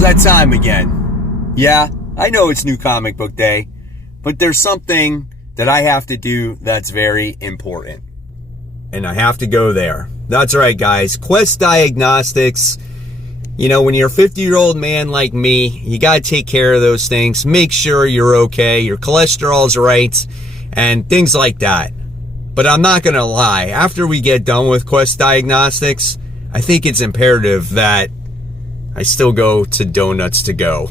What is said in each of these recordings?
It's that time again. Yeah, I know it's New Comic Book Day, but there's something that I have to do that's very important. And I have to go there. That's right, guys. Quest Diagnostics. You know, when you're a 50-year-old man like me, you got to take care of those things. Make sure you're okay, your cholesterol's right, and things like that. But I'm not going to lie. After we get done with Quest Diagnostics, I think it's imperative that I still go to Donuts to Go.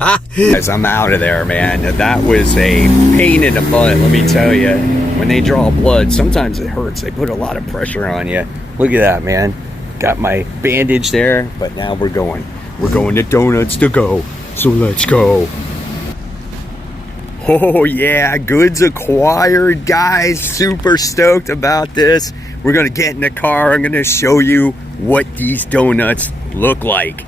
Guys, I'm out of there, man. That was a pain in the butt, let me tell you. When they draw blood, sometimes it hurts. They put a lot of pressure on you. Look at that, man. Got my bandage there, but now we're going. We're going to Donuts to Go. So let's go. Oh yeah, goods acquired, guys. Super stoked about this. We're gonna get in the car. I'm gonna show you what these donuts look like.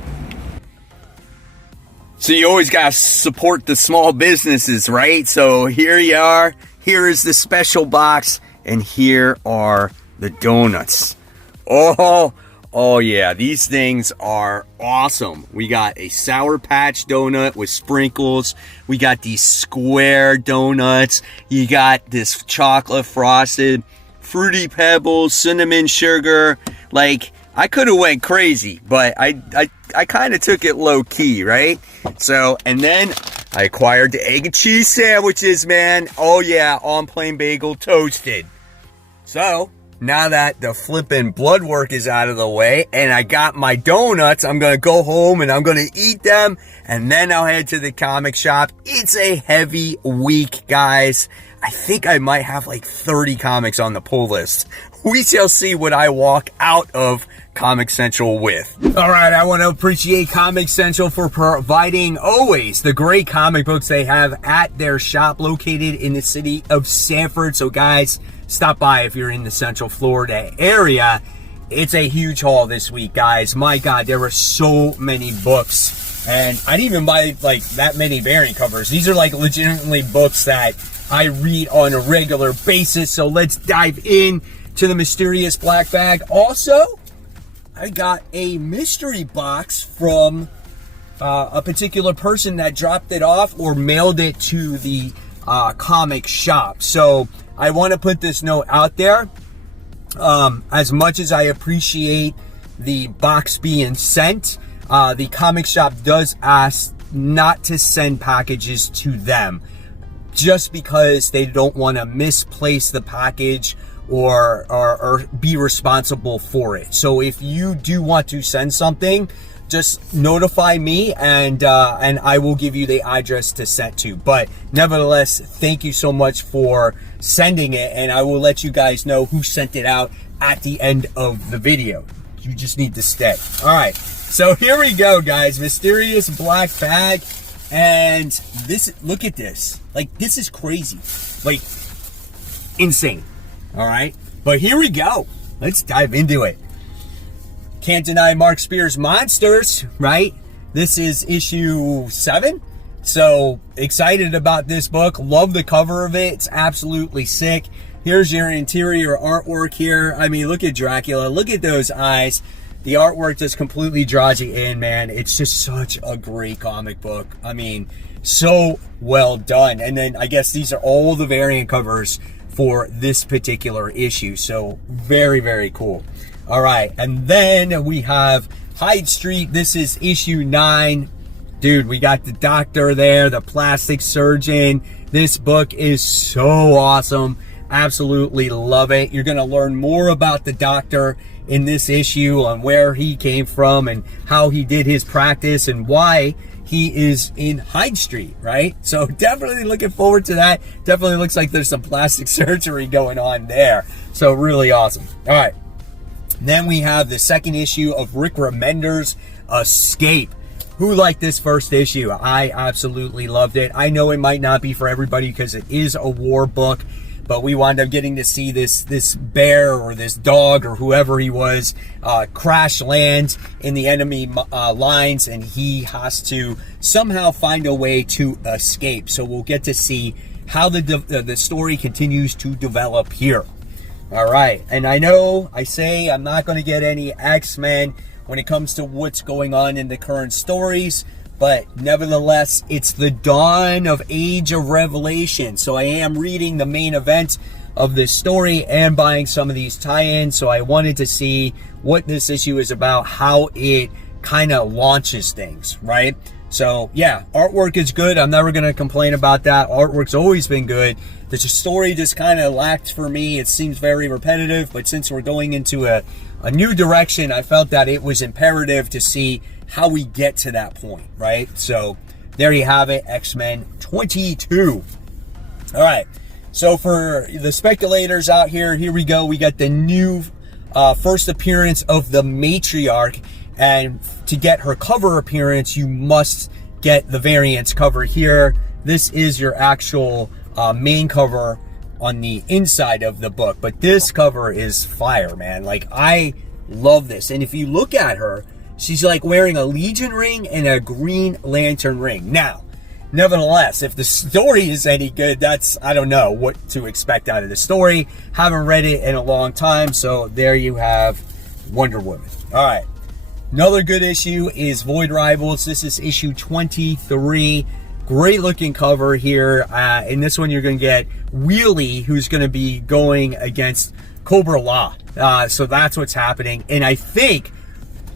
So you always gotta support the small businesses, right? So here you are. Here is the special box, and here are the donuts. Oh yeah, these things are awesome. We got a Sour Patch donut with sprinkles. We got these square donuts. You got this chocolate frosted, Fruity Pebbles, cinnamon sugar. Like, I could have went crazy, but I kind of took it low key, right? So, and then I acquired the egg and cheese sandwiches, man. Oh yeah, on plain bagel toasted. So, now that the flippin' blood work is out of the way and I got my donuts, I'm going to go home and I'm going to eat them, and then I'll head to the comic shop. It's a heavy week, guys. I think I might have like 30 comics on the pull list. We shall see what I walk out of Comic Central with. All right, I want to appreciate Comic Central for providing always the great comic books they have at their shop located in the city of Sanford. So guys, stop by if you're in the Central Florida area. It's a huge haul this week, guys. My God, there were so many books. And I didn't even buy like that many variant covers. These are like legitimately books that I read on a regular basis. So let's dive in to the mysterious black bag. Also, I got a mystery box from a particular person that dropped it off or mailed it to the comic shop. So I want to put this note out there. As much as I appreciate the box being sent, the comic shop does ask not to send packages to them, just because they don't want to misplace the package or be responsible for it. So if you do want to send something, just notify me and I will give you the address to send to. But nevertheless, thank you so much for sending it, and I will let you guys know who sent it out at the end of the video. You just need to stay. All right, so here we go, guys. Mysterious black bag, and this, look at this. Like, this is crazy, like insane. All right, but here we go. Let's dive into it. Can't deny Mark Spears' Monsters, right? This is issue 7. So excited about this book. Love the cover of it. It's absolutely sick. Here's your interior artwork here. I mean, look at Dracula. Look at those eyes. The artwork just completely draws you in, man. It's just such a great comic book. I mean, so well done. And then I guess these are all the variant covers for this particular issue. So very, very cool. All right, and then we have Hyde Street. This is issue 9. Dude, we got the doctor there, the plastic surgeon. This book is so awesome. Absolutely love it. You're going to learn more about the doctor in this issue, on where he came from and how he did his practice and why he is in Hyde Street, right? So definitely looking forward to that. Definitely looks like there's some plastic surgery going on there. So really awesome. All right. Then we have the second issue of Rick Remender's Escape. Who liked this first issue? I absolutely loved it. I know it might not be for everybody because it is a war book, but we wound up getting to see this bear or this dog or whoever he was crash land in the enemy lines, and he has to somehow find a way to escape. So we'll get to see how the story continues to develop here. All right, and I know I say I'm not going to get any X-Men when it comes to what's going on in the current stories, but nevertheless, it's the dawn of Age of Revelation. So I am reading the main event of this story and buying some of these tie-ins. So I wanted to see what this issue is about, how it kind of launches things, right? So yeah, artwork is good. I'm never going to complain about that. Artwork's always been good. The story just kind of lacked for me. It seems very repetitive, but since we're going into a new direction, I felt that it was imperative to see how we get to that point, right? So there you have it, X-Men 22. All right, so for the speculators out here, here we go. We got the new first appearance of the matriarch, and to get her cover appearance, you must get the variants cover here. This is your actual main cover on the inside of the book, but this cover is fire, man. Like, I love this. And if you look at her, she's like wearing a Legion ring and a Green Lantern ring. Now, nevertheless, if the story is any good, I don't know what to expect out of the story. Haven't read it in a long time, so there you have Wonder Woman. All right, another good issue is Void Rivals. This is issue 23. Great looking cover here. In this one, you're going to get Wheelie, who's going to be going against Cobra Law. So that's what's happening. And I think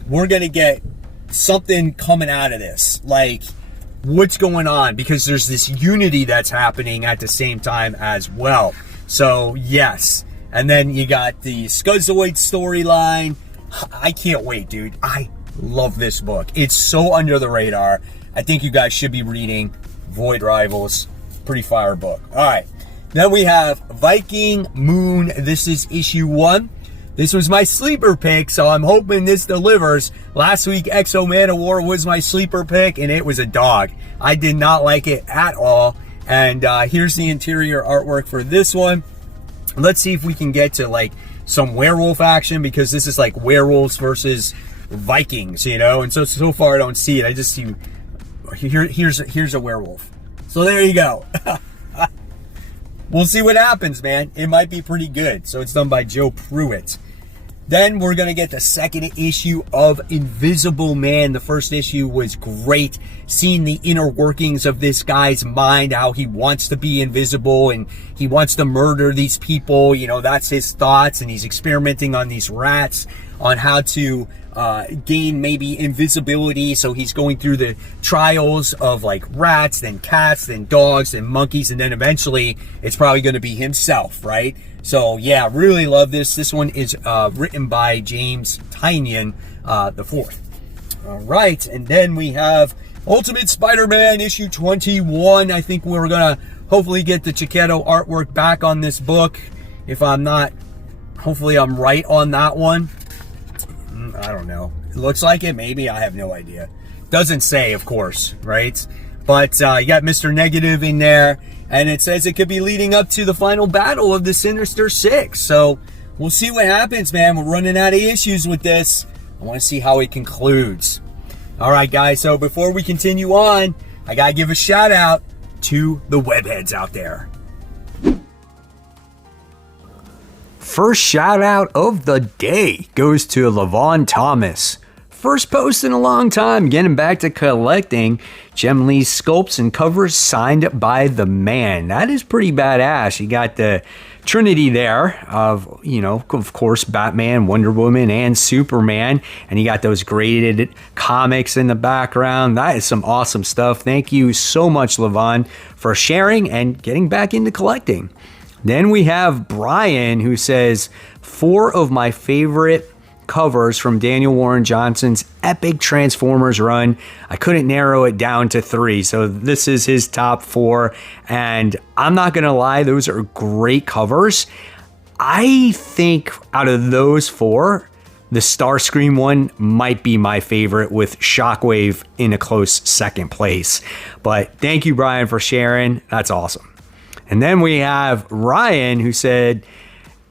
we're going to get something coming out of this. Like, what's going on? Because there's this unity that's happening at the same time as well. So, yes. And then you got the Scuzoid storyline. I can't wait, dude. I love this book. It's so under the radar. I think you guys should be reading Void Rivals. Pretty fire book. All right. Then we have Viking Moon. This is issue 1. This was my sleeper pick, so I'm hoping this delivers. Last week, Exo Man of War was my sleeper pick, and it was a dog. I did not like it at all. And here's the interior artwork for this one. Let's see if we can get to like some werewolf action, because this is like werewolves versus Vikings, you know. And so far I don't see it. I just see here's a werewolf. So there you go. We'll see what happens, man. It might be pretty good. So it's done by Joe Pruitt. Then we're going to get the second issue of Invisible Man. The first issue was great. Seeing the inner workings of this guy's mind, how he wants to be invisible and he wants to murder these people. You know, that's his thoughts, and he's experimenting on these rats on how to gain maybe invisibility. So he's going through the trials of like rats, then cats, then dogs, then monkeys, and then eventually it's probably going to be himself, right? So yeah, really love this. This one is written by James Tynion the fourth. All right, and then we have Ultimate Spider-Man issue 21. I think we're gonna hopefully get the Chiquetto artwork back on this book. If I'm not, hopefully I'm right on that one. I don't know. It looks like it. Maybe. I have no idea. Doesn't say, of course, right? But you got Mr. Negative in there, and it says it could be leading up to the final battle of the Sinister Six. So we'll see what happens, man. We're running out of issues with this. I want to see how it concludes. All right, guys. So before we continue on, I got to give a shout out to the webheads out there. First shout out of the day goes to Levon Thomas. First post in a long time, getting back to collecting Gem Lee sculpts and covers signed by the man. That is pretty badass. You got the Trinity there of, you know, of course, Batman, Wonder Woman, and Superman. And you got those graded comics in the background. That is some awesome stuff. Thank you so much, Levon, for sharing and getting back into collecting. Then we have Brian, who says 4 of my favorite covers from Daniel Warren Johnson's epic Transformers run. I couldn't narrow it down to 3, so this is his top 4, and I'm not gonna lie, those are great covers. I think out of those 4, the Starscream one might be my favorite, with Shockwave in a close second place. But thank you, Brian, for sharing. That's awesome. And then we have Ryan, who said,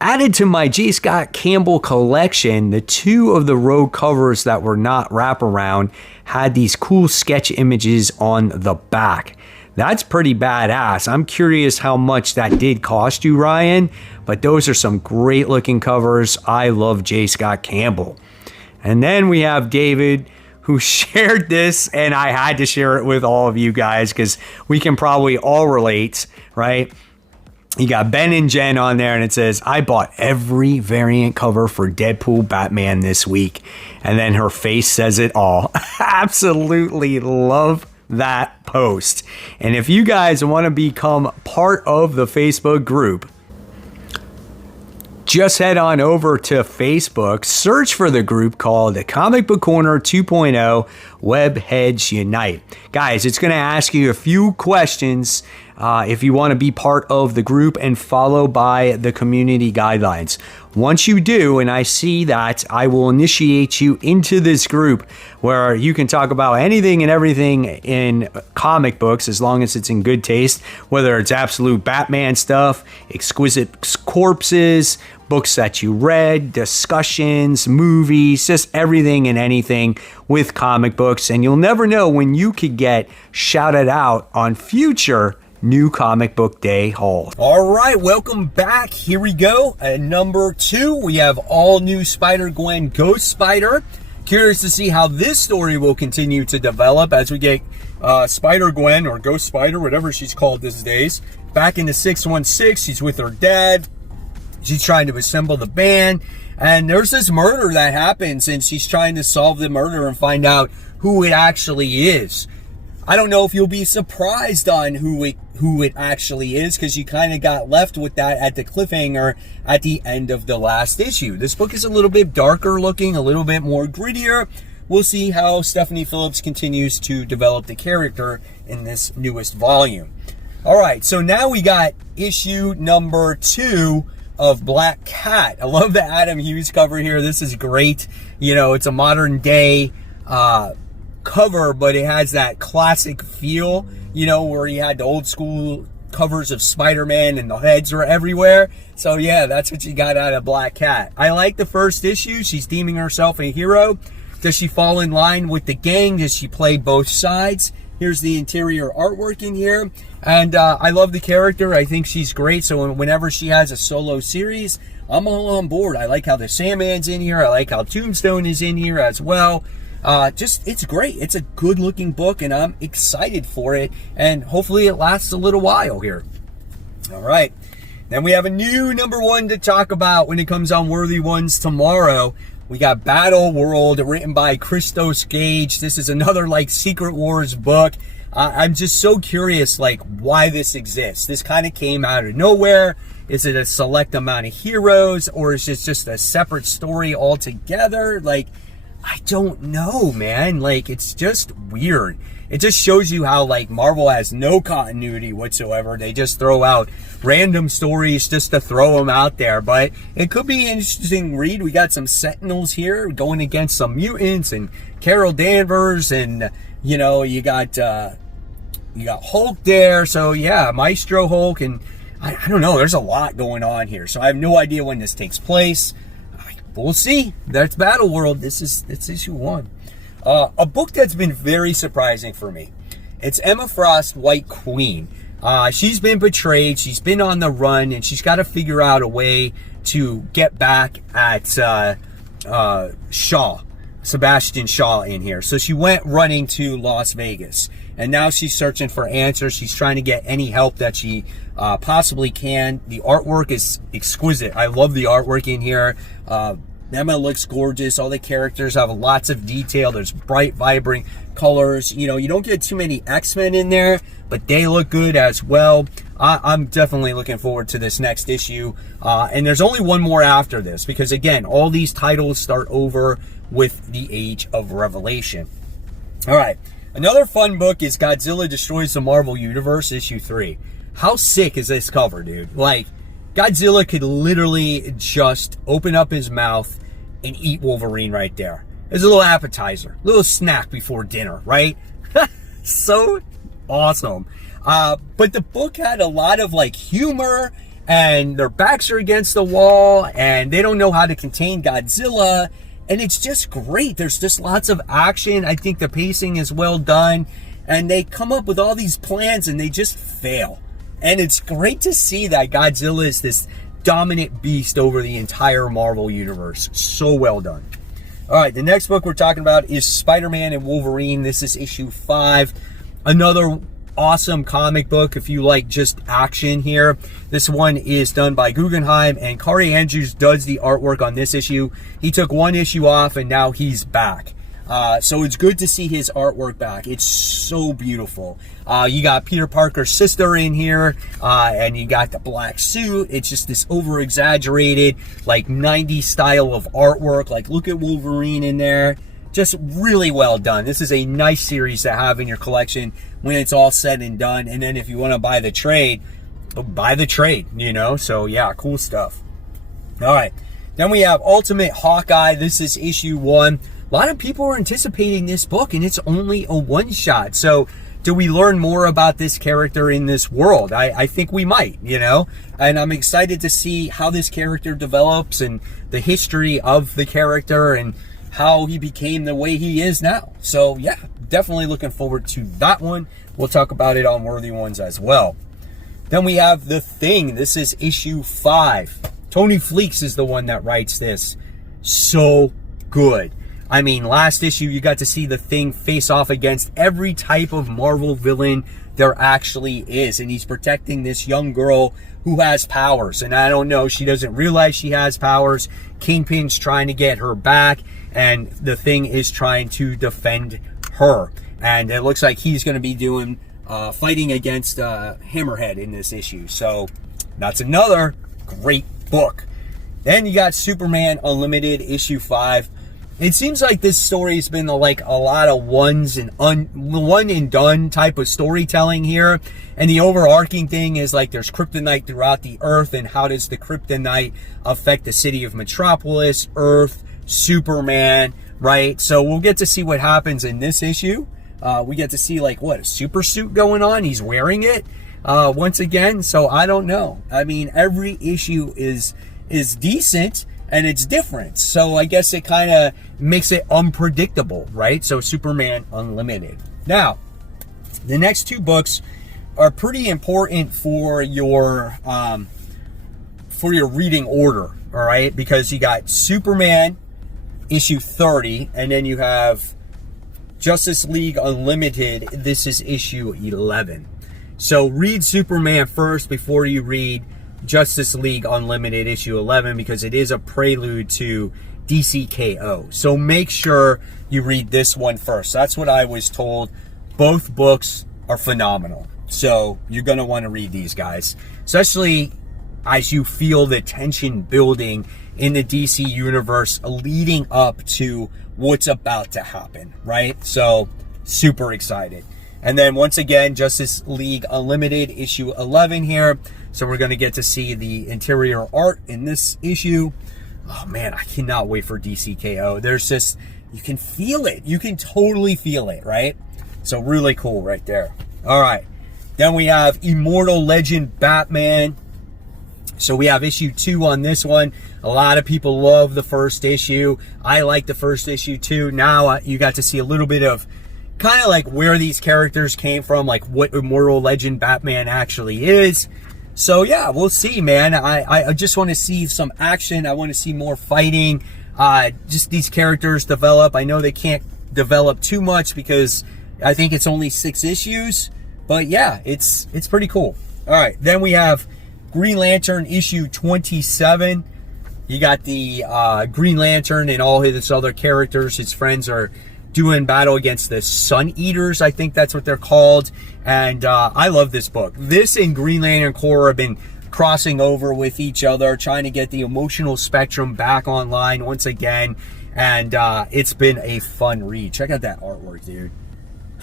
added to my G. Scott Campbell collection, the 2 of the Rogue covers that were not wraparound had these cool sketch images on the back. That's pretty badass. I'm curious how much that did cost you, Ryan, but those are some great looking covers. I love J. Scott Campbell. And then we have David, who shared this, and I had to share it with all of you guys because we can probably all relate, right? You got Ben and Jen on there, and it says, I bought every variant cover for Deadpool Batman this week. And then her face says it all. Absolutely love that post. And if you guys want to become part of the Facebook group, just head on over to Facebook, search for the group called the Comic Book Corner 2.0 Webheads Unite. Guys, it's going to ask you a few questions if you want to be part of the group and follow by the community guidelines. Once you do, and I see that, I will initiate you into this group where you can talk about anything and everything in comic books as long as it's in good taste, whether it's absolute Batman stuff, exquisite corpses, books that you read, discussions, movies, just everything and anything with comic books. And you'll never know when you could get shouted out on future New Comic Book Day hauls. All right, welcome back. Here we go. Number 2, we have all new Spider-Gwen Ghost Spider. Curious to see how this story will continue to develop as we get Spider-Gwen, or Ghost Spider, whatever she's called these days, back into 616. She's with her dad. She's trying to assemble the band, and there's this murder that happens, and she's trying to solve the murder and find out who it actually is. I don't know if you'll be surprised on who it actually is, because you kind of got left with that at the cliffhanger at the end of the last issue. This book is a little bit darker looking, a little bit more grittier. We'll see how Stephanie Phillips continues to develop the character in this newest volume. All right, so now we got issue number 2 of Black Cat. I love the Adam Hughes cover here. This is great. You know, it's a modern day cover, but it has that classic feel, you know, where you had the old school covers of Spider-Man and the heads were everywhere. So yeah, that's what you got out of Black Cat. I like the first issue. She's deeming herself a hero. Does she fall in line with the gang? Does she play both sides? Here's the interior artwork in here. And I love the character. I think she's great. So whenever she has a solo series, I'm all on board. I like how the Sandman's in here. I like how Tombstone is in here as well. It's great. It's a good looking book, and I'm excited for it. And hopefully it lasts a little while here. All right. Then we have a new number 1 to talk about when it comes on Worthy Ones tomorrow. We got Battle World, written by Christos Gage. This is another like Secret Wars book. I'm just so curious like why this exists. This kind of came out of nowhere. Is it a select amount of heroes, or is it just a separate story altogether? Like, I don't know, man. Like, it's just weird. It just shows you how, like, Marvel has no continuity whatsoever. They just throw out random stories just to throw them out there. But it could be an interesting read. We got some Sentinels here going against some mutants and Carol Danvers. And, you know, you got Hulk there. So, yeah, Maestro Hulk. And I don't know. There's a lot going on here. So I have no idea when this takes place. But we'll see. That's Battle World. It's issue 1. A book that's been very surprising for me. It's Emma Frost, White Queen. She's been betrayed. She's been on the run, and she's got to figure out a way to get back at Sebastian Shaw in here. So she went running to Las Vegas, and now she's searching for answers. She's trying to get any help that she possibly can. The artwork is exquisite. I love the artwork in here. Emma looks gorgeous. All the characters have lots of detail. There's bright, vibrant colors. You know, you don't get too many X-Men in there, but they look good as well. I'm definitely looking forward to this next issue. And there's only one more after this, because again, all these titles start over with the Age of Revelation. All right. Another fun book is Godzilla Destroys the Marvel Universe, issue 3. How sick is this cover, dude? Like, Godzilla could literally just open up his mouth and eat Wolverine right there. It's a little appetizer, a little snack before dinner, right? So awesome. But the book had a lot of like humor, and their backs are against the wall, and they don't know how to contain Godzilla. And it's just great. There's just lots of action. I think the pacing is well done. and they come up with all these plans and they just fail. And it's great to see that Godzilla is this dominant beast over the entire Marvel universe. So well done. All right, the next book we're talking about is Spider-Man and Wolverine. This is issue 5. Another awesome comic book if you like just action here. This one is done by Guggenheim, and Corey Andrews does the artwork on this issue. He took one issue off and now he's back. So it's good to see his artwork back. It's so beautiful. You got Peter Parker's sister in here, and you got the black suit. It's just this over-exaggerated, like 90s style of artwork. Like, look at Wolverine in there. Just really well done. This is a nice series to have in your collection when it's all said and done. And then if you want to buy the trade, you know? So yeah, cool stuff. All right. Then we have Ultimate Hawkeye. This is issue 1. A lot of people are anticipating this book, and it's only a one-shot. So do we learn more about this character in this world? I think we might, you know? And I'm excited to see how this character develops and the history of the character and how he became the way he is now. So yeah, definitely looking forward to that one. We'll talk about it on Worthy Ones as well. Then we have The Thing. This is issue 5. Tony Fleeks is the one that writes this. So good. I mean, last issue, you got to see The Thing face off against every type of Marvel villain there actually is. And he's protecting this young girl who has powers. And I don't know, she doesn't realize she has powers. Kingpin's trying to get her back, and The Thing is trying to defend her. And it looks like he's going to be doing fighting against Hammerhead in this issue. So that's another great book. Then you got Superman Unlimited issue 5. It seems like this story has been like a lot of one and done type of storytelling here. And the overarching thing is like there's kryptonite throughout the earth, and how does the kryptonite affect the city of Metropolis, Earth, Superman, right? So we'll get to see what happens in this issue. We get to see like what, a super suit going on. He's wearing it once again. So I don't know. I mean, every issue is decent. And it's different. So I guess it kind of makes it unpredictable, right? So Superman Unlimited. Now, the next 2 books are pretty important for your reading order, all right? Because you got Superman issue 30, and then you have Justice League Unlimited. This is issue 11. So read Superman first before you read Justice League Unlimited issue 11, because it is a prelude to DCKO. So make sure you read this one first. That's what I was told. Both books are phenomenal. So you're going to want to read these guys, especially as you feel the tension building in the DC universe leading up to what's about to happen, right? So super excited. And then once again, Justice League Unlimited issue 11 here. So we're going to get to see the interior art in this issue. Oh man, I cannot wait for DCKO. There's just, you can feel it. You can totally feel it, right? So really cool right there. All right. Then we have Immortal Legend Batman. So we have issue 2 on this one. A lot of people love the first issue. I like the first issue too. Now you got to see a little bit of kind of like where these characters came from, like what Immortal Legend Batman actually is. So yeah, we'll see, man. I just want to see some action. I want to see more fighting. Just these characters develop. I know they can't develop too much because I think it's only 6 issues. But yeah, it's pretty cool. All right, then we have Green Lantern issue 27. You got the Green Lantern and all his other characters. His friends are doing battle against the Sun Eaters. I think that's what they're called. And I love this book. This and Green Lantern Corps have been crossing over with each other, trying to get the emotional spectrum back online once again. And it's been a fun read. Check out that artwork, dude.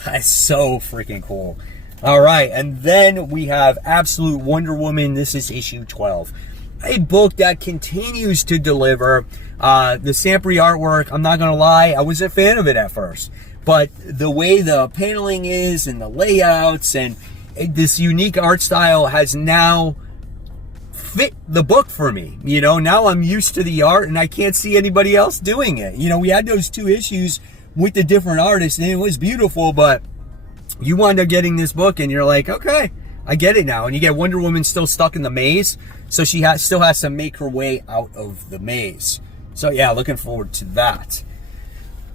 That's so freaking cool. All right, and then we have Absolute Wonder Woman. This is issue 12. A book that continues to deliver. The Sampry artwork, I'm not going to lie, I was a fan of it at first. But the way the paneling is and the layouts and this unique art style has now fit the book for me. You know, now I'm used to the art and I can't see anybody else doing it. You know, we had those 2 issues with the different artists and it was beautiful, but you wind up getting this book and you're like, okay, I get it now. And you get Wonder Woman still stuck in the maze, so she still has to make her way out of the maze. So yeah, looking forward to that.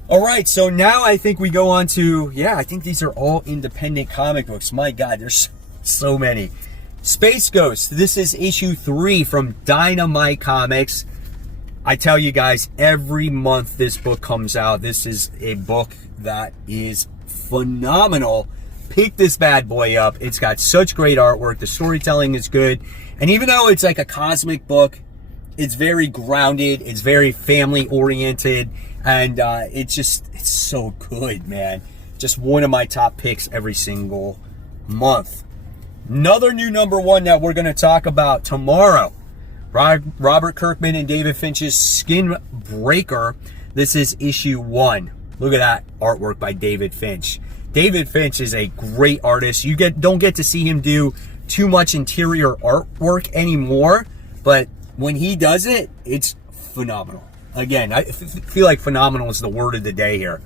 All right, so now I think we go on to, yeah, I think these are all independent comic books. My God, there's so many. Space Ghost, this is issue 3 from Dynamite Comics. I tell you guys, every month this book comes out. This is a book that is phenomenal. Pick this bad boy up. It's got such great artwork. The storytelling is good. And even though it's like a cosmic book, it's very grounded. It's very family oriented. And it's so good, man. Just one of my top picks every single month. Another new #1 that we're going to talk about tomorrow. Robert Kirkman and David Finch's Skin Breaker. This is issue 1. Look at that artwork by David Finch. David Finch is a great artist. You don't get to see him do too much interior artwork anymore, but when he does it, it's phenomenal. Again, I feel like phenomenal is the word of the day here,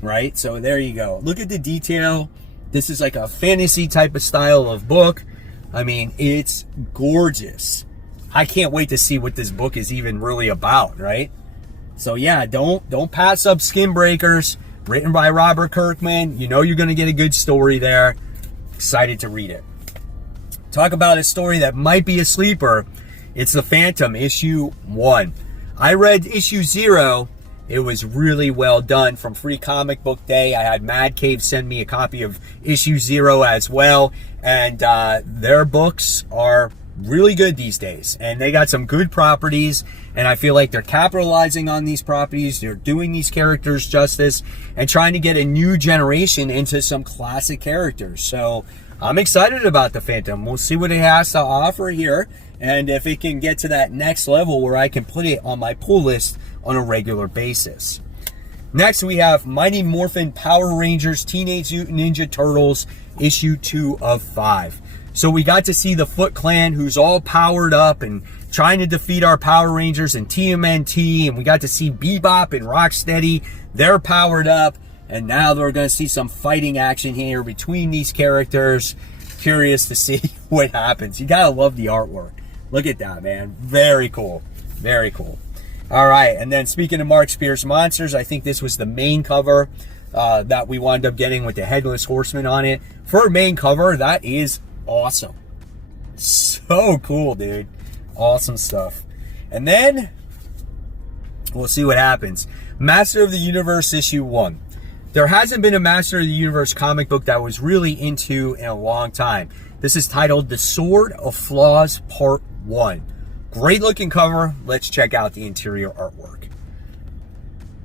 right? So there you go. Look at the detail. This is like a fantasy type of style of book. I mean, it's gorgeous. I can't wait to see what this book is even really about, right? So yeah, don't pass up Skin Breakers, written by Robert Kirkman. You know you're going to get a good story there. Excited to read it. Talk about a story that might be a sleeper. It's The Phantom, issue 1. I read issue 0. It was really well done from Free Comic Book Day. I had Mad Cave send me a copy of issue 0 as well. And their books are really good these days. And they got some good properties. And I feel like they're capitalizing on these properties. They're doing these characters justice and trying to get a new generation into some classic characters. So I'm excited about The Phantom. We'll see what it has to offer here. And if it can get to that next level where I can put it on my pull list on a regular basis. Next, we have Mighty Morphin Power Rangers Teenage Mutant Ninja Turtles, issue 2 of 5. So we got to see the Foot Clan, who's all powered up and trying to defeat our Power Rangers and TMNT. And we got to see Bebop and Rocksteady. They're powered up. And now we're going to see some fighting action here between these characters. Curious to see what happens. You got to love the artwork. Look at that, man. Very cool. Very cool. All right, and then speaking of Mark Spears Monsters, I think this was the main cover that we wound up getting with the Headless Horseman on it. For a main cover, that is awesome. So cool, dude. Awesome stuff. And then, we'll see what happens. Master of the Universe, issue 1. There hasn't been a Master of the Universe comic book that I was really into in a long time. This is titled The Sword of Flaws, Part 1. Great looking cover. Let's check out the interior artwork.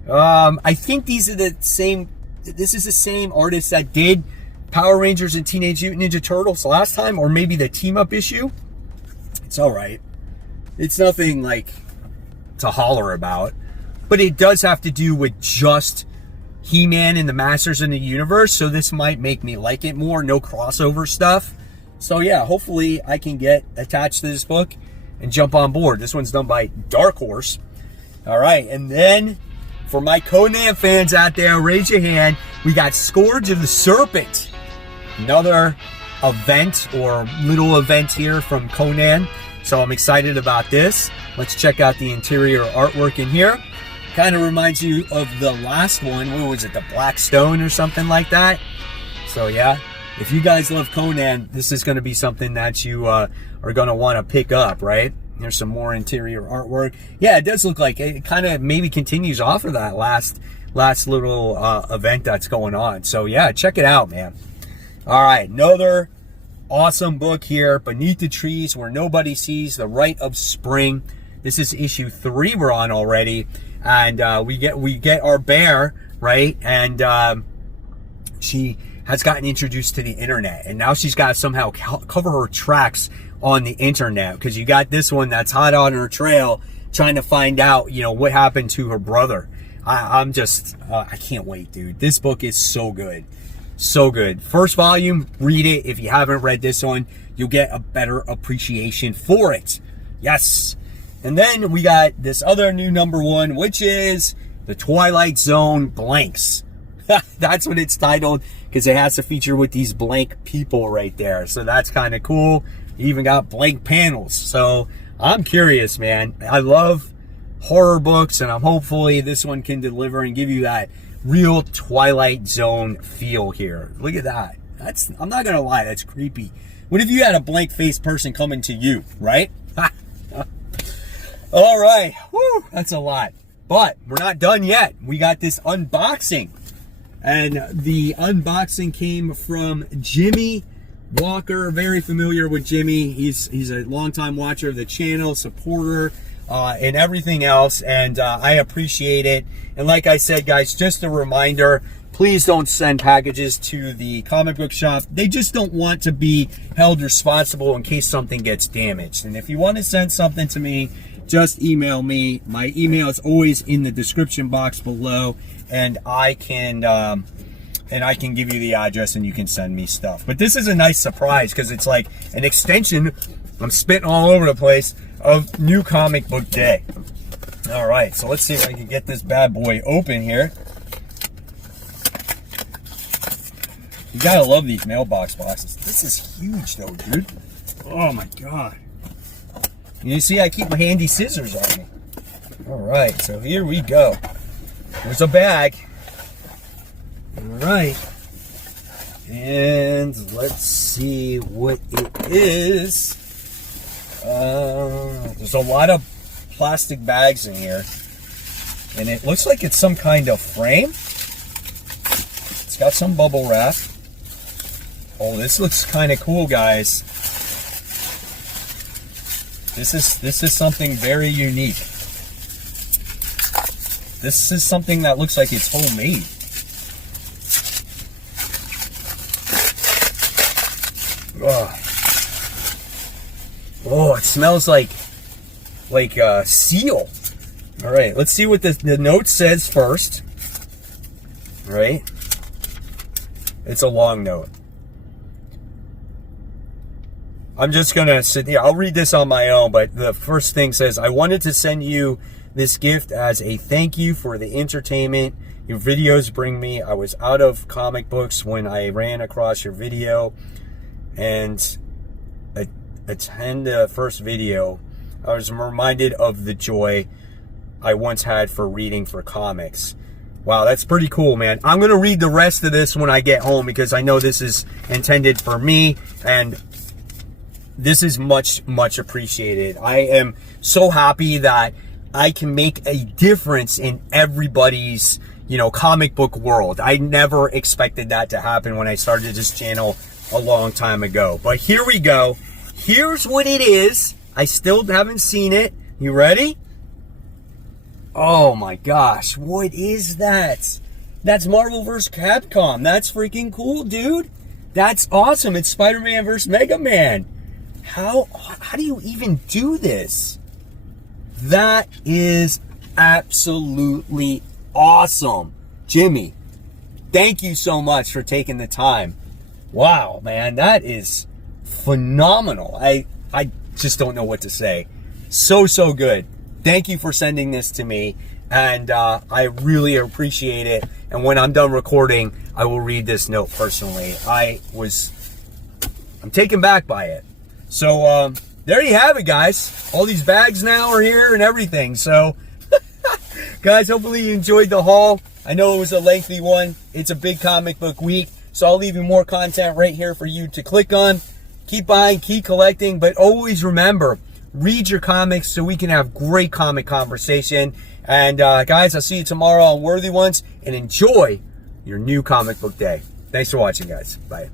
I think these are the same. This is the same artist that did Power Rangers and Teenage Mutant Ninja Turtles last time, or maybe the team up issue. It's all right. It's nothing like to holler about, but it does have to do with just He-Man and the Masters in the Universe. So this might make me like it more. No crossover stuff. So yeah, hopefully I can get attached to this book and jump on board. This one's done by Dark Horse. All right, and then for my Conan fans out there, raise your hand. We got Scourge of the Serpent. Another event or little event here from Conan. So I'm excited about this. Let's check out the interior artwork in here. Kind of reminds you of the last one. What was it? The Black Stone or something like that. So yeah, if you guys love Conan, this is going to be something that you are going to want to pick up, right? There's some more interior artwork. Yeah, it does look like it kind of maybe continues off of that last little event that's going on. So yeah, check it out, man. All right, another awesome book here, Beneath the Trees Where Nobody Sees, The Rite of Spring. This is issue 3 we're on already. And we get our bear, right? And she has gotten introduced to the internet, and now she's got to somehow cover her tracks on the internet, because you got this one that's hot on her trail trying to find out, you know, what happened to her brother. I can't wait, dude. This book is so good. So good. First volume, read it. If you haven't read this one, you'll get a better appreciation for it. Yes. And then we got this other new #1, which is The Twilight Zone Blanks. That's what it's titled, because it has a feature with these blank people right there. So that's kind of cool. You even got blank panels. So I'm curious, man. I love horror books, and I'm hopefully this one can deliver and give you that real Twilight Zone feel here. Look at that. I'm not gonna lie, that's creepy. What if you had a blank faced person coming to you, right? All right, woo, that's a lot. But we're not done yet. We got this unboxing, and the unboxing came from Jimmy Walker. Very familiar with Jimmy. He's a longtime watcher of the channel, supporter, and everything else, and I appreciate it. And like I said, guys, just a reminder, please don't send packages to the comic book shop. They just don't want to be held responsible in case something gets damaged. And if you want to send something to me, just email me. My email is always in the description box below, and I can give you the address and you can send me stuff. But this is a nice surprise because it's like an extension, I'm spitting all over the place, of New Comic Book Day. All right, so let's see if I can get this bad boy open here. You gotta love these mailbox boxes. This is huge though, dude. Oh my God. You see, I keep my handy scissors on me. All right, so here we go. There's a bag. All right. And let's see what it is. There's a lot of plastic bags in here. And it looks like it's some kind of frame. It's got some bubble wrap. Oh, this looks kind of cool, guys. This is something very unique. This is something that looks like it's homemade. Oh, it smells like seal. All right, let's see what the note says first. All right, it's a long note. I'm just gonna sit here. I'll read this on my own, but the first thing says, I wanted to send you this gift as a thank you for the entertainment your videos bring me. I was out of comic books when I ran across your video and attend the first video. I was reminded of the joy I once had for reading for comics. Wow, that's pretty cool, man. I'm gonna read the rest of this when I get home because I know this is intended for me, and this is much, much appreciated. I am so happy that I can make a difference in everybody's, comic book world. I never expected that to happen when I started this channel a long time ago. But here we go. Here's what it is. I still haven't seen it. You ready? Oh my gosh, what is that? That's Marvel vs. Capcom. That's freaking cool, dude. That's awesome. It's Spider-Man vs. Mega Man. How do you even do this? That is absolutely awesome. Jimmy, thank you so much for taking the time. Wow, man, that is phenomenal. I just don't know what to say. So good. Thank you for sending this to me, and I really appreciate it. And when I'm done recording, I will read this note personally. I'm taken back by it. So there you have it, guys. All these bags now are here and everything. So guys, hopefully you enjoyed the haul. I know it was a lengthy one. It's a big comic book week, so I'll leave you more content right here for you to click on. Keep buying, keep collecting, but always remember, read your comics so we can have great comic conversation. And guys, I'll see you tomorrow on Worthy Ones, and enjoy your new comic book day. Thanks for watching, guys. Bye.